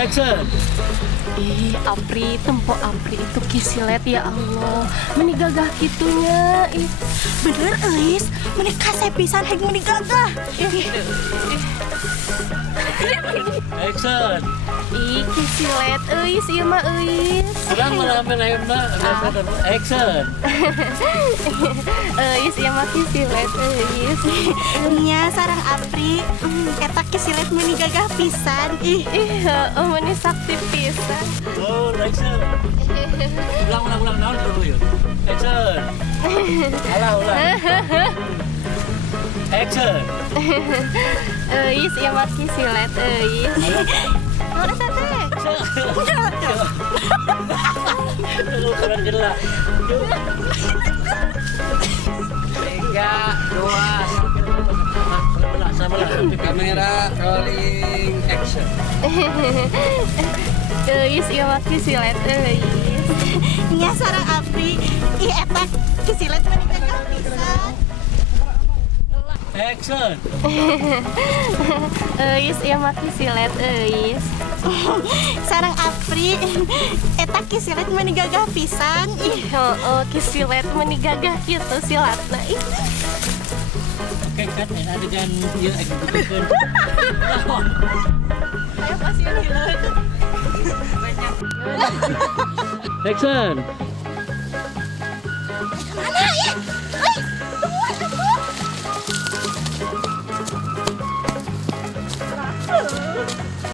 Action. Ih, Apri, tempo Apri itu kisilet ya Allah. Meni gagah kitunya. Ih, Bener Elis, menikah saya pisan hek meni gagah. Action. ih kisilet euis ieu mah euis. Ulang mana ayeuna. Action. Euis ieu mah kisilet euis. Nya sarang Apri, eta kisilet meni gagah pisan. Ih, heueuh meni sakti pisan. Oh, action. Ulang naon dulu yuk. Action. Ulang. Action. Euis ieu mah kisilet euis. Udah teh. Lu keren gerak. 3, 2, sama lah. Kamera rolling action. Euis ieu mah kisilet euis. Nya sarang Apri, ih eta kisilet meni gagah pisan. Action. Euis ieu mah kisilet euis. Sarang Apri, eta kisilet meni gagah pisan. Ih, Heueuh kisilet meni gagah kitu silatna. Ih. Oke kan, adegan dia execution. ayo pasieun hileung. Action.